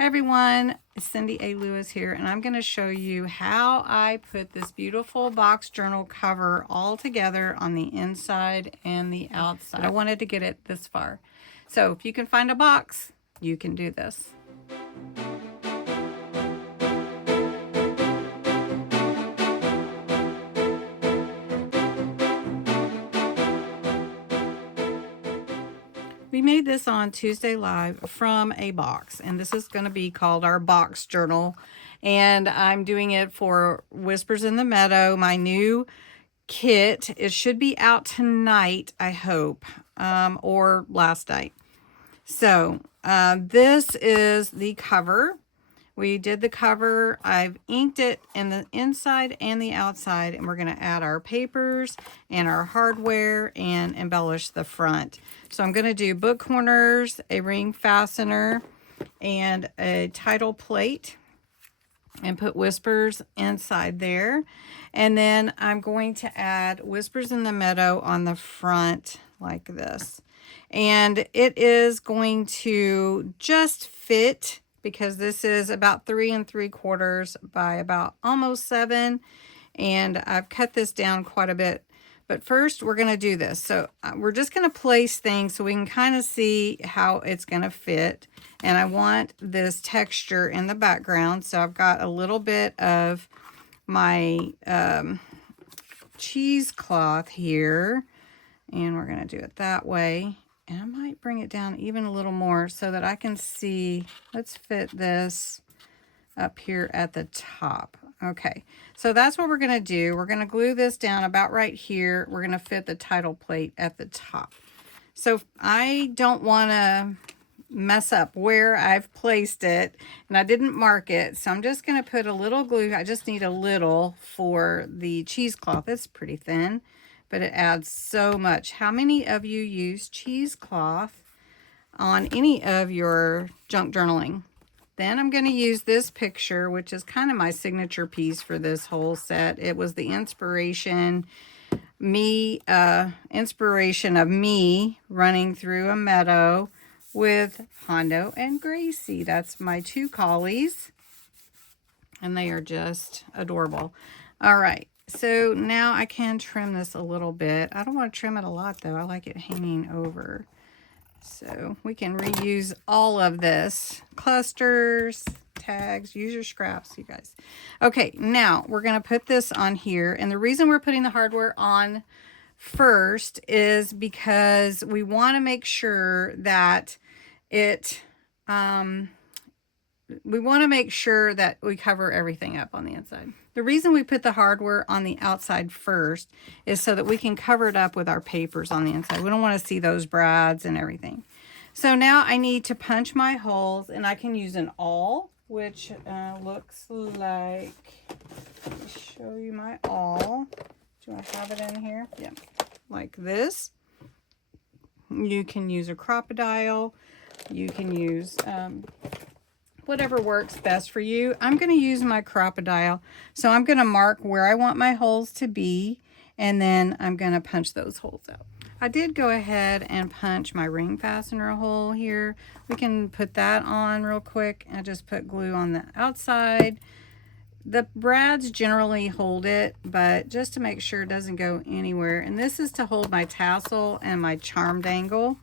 Hi everyone, it's Cindy A. Lewis here, and I'm going to show you how I put this beautiful box journal cover all together on the inside and the outside. I wanted to get it this far. So if you can find a box, you can do this. We made this on Tuesday Live from a box, and this is going to be called our box journal. And I'm doing it for Whispers in the Meadow, my new kit. It should be out tonight, I hope, or last night. So this is the cover. We did the cover. I've inked it in the inside and the outside, and we're going to add our papers and our hardware and embellish the front. So I'm going to do book corners, a ring fastener, and a title plate, and put Whispers inside there. And then I'm going to add Whispers in the Meadow on the front like this. And it is going to just fit, because this is about 3 3/4 by about almost 7, and I've cut this down quite a bit. But first we're going to do this. So we're just going to place things so we can kind of see how it's going to fit. And I want this texture in the background. So I've got a little bit of my cheesecloth here, and we're going to do it that way. And I might bring it down even a little more so that I can see. Let's fit this up here at the top. Okay, so that's what we're going to do. We're going to glue this down about right here. We're going to fit the title plate at the top. So I don't want to mess up where I've placed it, and I didn't mark it. So I'm just going to put a little glue. I just need a little for the cheesecloth. It's pretty thin, but it adds so much. How many of you use cheesecloth on any of your junk journaling? Then I'm going to use this picture, which is kind of my signature piece for this whole set. It was the inspiration of me running through a meadow with Hondo and Gracie. That's my 2 collies, and they are just adorable. All right. So now I can trim this a little bit. I don't want to trim it a lot though. I like it hanging over. So we can reuse all of this. Clusters, tags, use your scraps, you guys. Okay, now we're going to put this on here. And the reason we're putting the hardware on first is because we want to make sure that we cover everything up on the inside. The reason we put the hardware on the outside first is so that we can cover it up with our papers on the inside. We don't want to see those brads and everything. So now I need to punch my holes, and I can use an awl, which looks like, let me show you my awl. Do you want to have it in here? Yeah, like this. You can use a crocodile. You can use whatever works best for you. I'm going to use my crocodile. So I'm going to mark where I want my holes to be, and then I'm going to punch those holes out. I did go ahead and punch my ring fastener hole here. We can put that on real quick. I just put glue on the outside. The brads generally hold it, but just to make sure it doesn't go anywhere. And this is to hold my tassel and my charm dangle.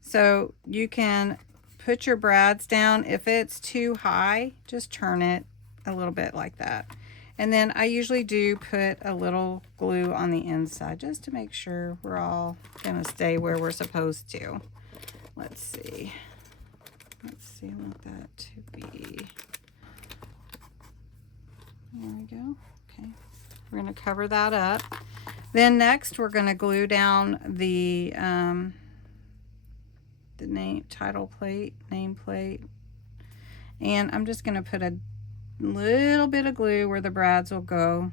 So you can put your brads down. If it's too high, just turn it a little bit like that. And then I usually do put a little glue on the inside just to make sure we're all going to stay where we're supposed to. Let's see. I want that to be. There we go. Okay. We're going to cover that up. Then next we're going to glue down the title plate, nameplate, and I'm just going to put a little bit of glue where the brads will go,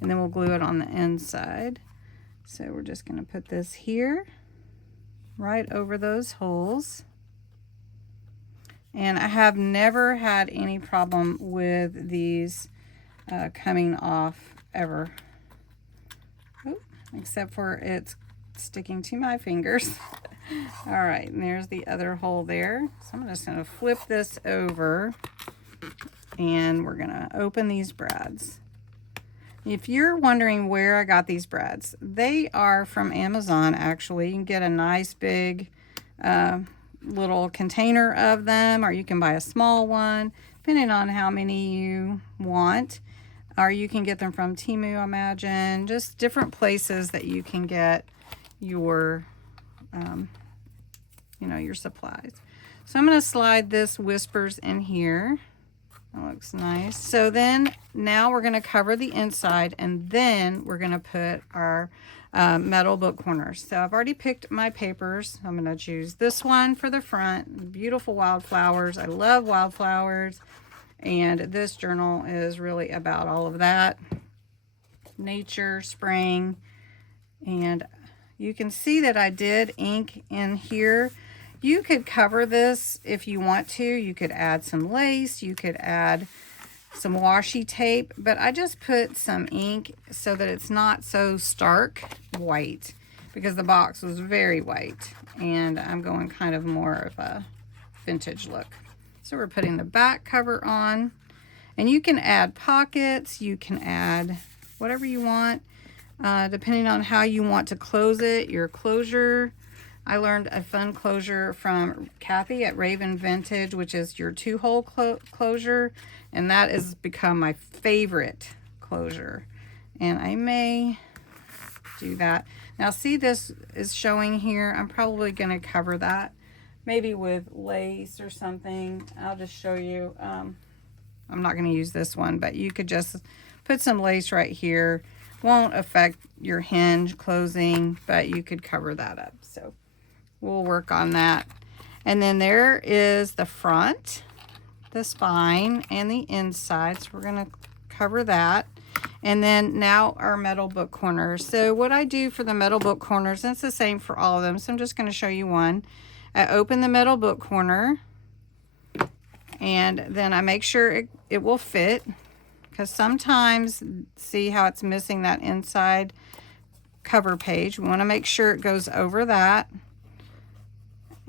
and then we'll glue it on the inside. So we're just going to put this here right over those holes, and I have never had any problem with these coming off ever. Oop, except for it's sticking to my fingers. All right, and there's the other hole there. So I'm just going to flip this over and we're going to open these brads. If you're wondering where I got these brads, they are from Amazon actually. You can get a nice big little container of them, or you can buy a small one, depending on how many you want. Or you can get them from Temu, I imagine. Just different places that you can get your, your supplies. So I'm going to slide this Whispers in here. That looks nice. So then now we're going to cover the inside, and then we're going to put our metal book corners. So I've already picked my papers. I'm going to choose this one for the front. Beautiful wildflowers. I love wildflowers. And this journal is really about all of that. Nature, spring. And you can see that I did ink in here. You could cover this if you want to. You could add some lace. You could add some washi tape. But I just put some ink so that it's not so stark white, because the box was very white. And I'm going kind of more of a vintage look. So we're putting the back cover on, and you can add pockets, you can add whatever you want, depending on how you want to close it, your closure. I learned a fun closure from Kathy at Raven Vintage, which is your 2-hole closure, and that has become my favorite closure. And I may do that. Now see, this is showing here. I'm probably going to cover that maybe with lace or something. I'll just show you. I'm not going to use this one, but you could just put some lace right here. Won't affect your hinge closing, but you could cover that up. So we'll work on that. And then there is the front, the spine, and the inside. So we're going to cover that. And then now our metal book corners. So what I do for the metal book corners, and it's the same for all of them, so I'm just going to show you one. I open the metal book corner, and then I make sure it will fit, because sometimes, see how it's missing that inside cover page. We want to make sure it goes over that,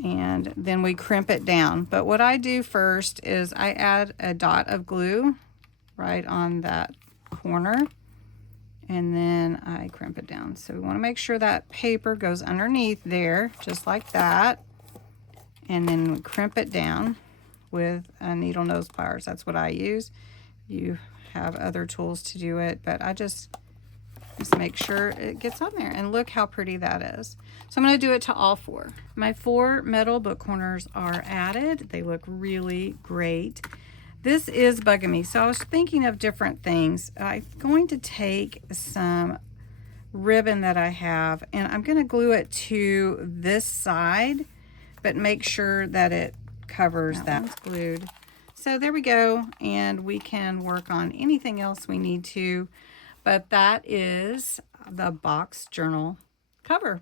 and then we crimp it down. But what I do first is I add a dot of glue right on that corner, and then I crimp it down. So we want to make sure that paper goes underneath there, just like that. And then we crimp it down with needle nose pliers. That's what I use. You have other tools to do it, but I just make sure it gets on there. And look how pretty that is. So I'm going to do it to all 4. My 4 metal book corners are added. They look really great. This is bugging me. So I was thinking of different things. I'm going to take some ribbon that I have, and I'm going to glue it to this side, but make sure that it covers that one's glued. So there we go, and we can work on anything else we need to, but that is the box journal cover.